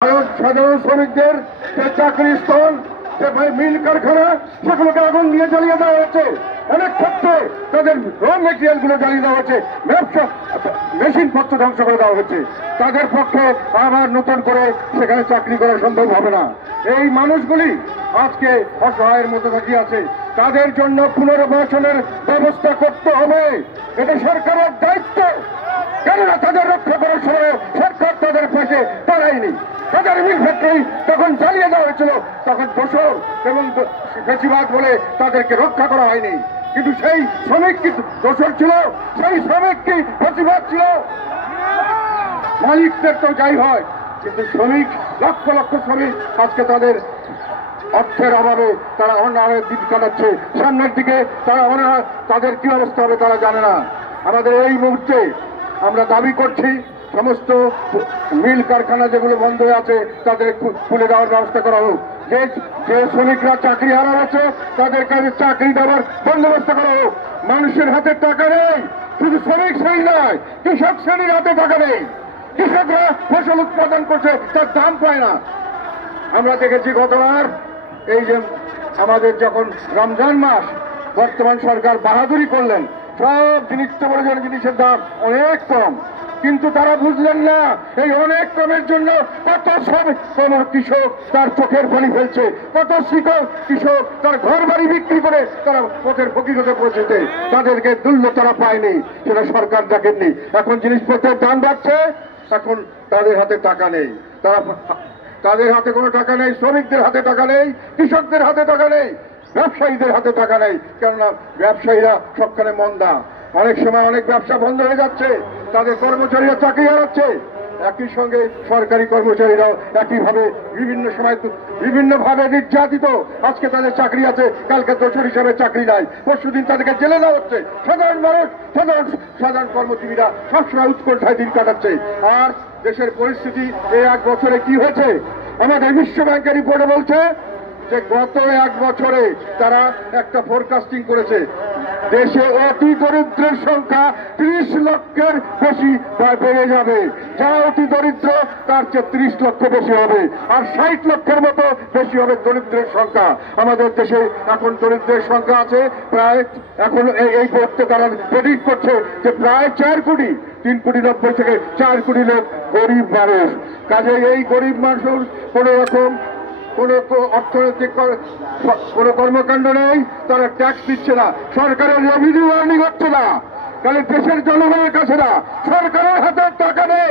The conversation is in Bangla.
সাধারণ শ্রমিকদের যে চাকরি স্থল, যে মিল কারখানা, সেগুলোকে আগুন দিয়ে জ্বালিয়ে দেওয়া হচ্ছে। অনেক ক্ষেত্রে তাদের র মেটেরিয়াল গুলো জ্বালিয়ে দেওয়া হচ্ছে, ব্যবসা মেশিন পত্র ধ্বংস করে দেওয়া হচ্ছে। তাদের পক্ষে আবার নতুন করে সেখানে চাকরি করা সম্ভব হবে না। এই মানুষগুলি আজকে অসহায়ের মতো দাঁড়িয়ে আছে, তাদের জন্য পুনর্বাসনের ব্যবস্থা করতে হবে। এটা সরকারের দায়িত্ব, কেননা তাদের রক্ষা করার সময় সরকার তাদের পাশে দাঁড়ায়নি। তাদের মিল ফ্যাক্টরি তখন জ্বালিয়ে দেওয়া হয়েছিল, তখন দোষর এবং বেশিরভাগ বলে তাদেরকে রক্ষা করা হয়নি। কিন্তু সেই শ্রমিক কি দোষর ছিল? সেই শ্রমিক কি বেশিরভাগ ছিল? মালিকদের তো যাই হয়, কিন্তু শ্রমিক লক্ষ লক্ষ শ্রমিক আজকে তাদের অর্থের অভাবে তারা অনাহারে দিন কাটাচ্ছে। সামনের দিকে তারা তাদের কি অবস্থা হবে তারা জানে না। আমাদের এই মুহূর্তে আমরা দাবি করছি সমস্ত মিল কারখানা যেগুলো বন্ধ হয়ে আছে তাদের খুলে দেওয়ার ব্যবস্থা করা হোক। যে শ্রমিকরা চাকরি হারাচ্ছে তাদের কাছে চাকরি দেওয়ার বন্দোবস্ত করা হোক। মানুষের হাতে টাকা নেই, শুধু শ্রমিক শ্রেণী নয়, কৃষক শ্রেণীর হাতে টাকা নেই। কৃষকরা ফসল উৎপাদন করছে, তার দাম পায় না। আমরা দেখেছি গতবার এই যে আমাদের যখন রমজান মাস, বর্তমান সরকার বাহাদুরি করলেন, সব নিত্য প্রয়োজনীয় জিনিসের দাম অনেক কম, কিন্তু তারা বুঝলেন না এই অনেক কমের জন্য কত কৃষক তার চোখের পানি ফেলছে, কত কৃষক তার ঘর বাড়ি বিক্রি করে তারা পথের ফকির হতে পৌঁছেছে। তাদেরকে মূল্য তারা পায়নি, সেটা সরকার দেখেননি। এখন জিনিসপত্রের দাম বাড়ছে, এখন তাদের হাতে টাকা নেই, তাদের হাতে কোনো টাকা নেই, শ্রমিকদের হাতে টাকা নেই, কৃষকদের হাতে টাকা নেই, ব্যবসায়ীদের হাতে টাকা নেই। কেননা ব্যবসায়ীরা সবখানে মন্দা, অনেক সময় অনেক ব্যবসা বন্ধ হয়ে যাচ্ছে, তাদের কর্মচারীরা চাকরি হারাচ্ছে। একই সঙ্গে সরকারি কর্মচারীরাও একইভাবে বিভিন্ন সময় বিভিন্নভাবে নির্যাতিত। আজকে তাদের চাকরি আছে, কালকে দোষর হিসাবে চাকরি নাই, পরশুদিন তাদেরকে জেলে দেওয়া হচ্ছে। সাধারণ মানুষ, সাধারণ কর্মজীবীরা সবসময় উৎকণ্ঠায় দিন কাটাচ্ছে। আর দেশের পরিস্থিতি এই 1 বছরে কি হয়েছে, আমাদের বিশ্ব ব্যাংকের রিপোর্টে বলছে যে গত 1 বছরে তারা একটা ফোরকাস্টিং করেছে, দেশে অতি দরিদ্রের সংখ্যা 30 লক্ষের বেশি বেড়ে যাবে। যারা অতি দরিদ্র তার চেয়ে 30 লক্ষ বেশি হবে, আর 60 লক্ষের মতো বেশি হবে দরিদ্রের সংখ্যা। আমাদের দেশে এখন দরিদ্রের সংখ্যা আছে প্রায়, এখন এই করতে তারা প্রেডিক্ট করছে যে প্রায় 4 কোটি, 3 কোটি 90 থেকে 4 কোটি লোক গরিব মানুষ। কাজে এই গরিব মানুষ কোনো রকম কোন অর্থনৈতিক কোন কর্মকাণ্ড নেই, তারা ট্যাক্স দিচ্ছে না, সরকারের রেভিনিউ আর্নিং হচ্ছে না, কারণ দেশের জনগণের কাছে না, সরকারের হাতে টাকা নেই।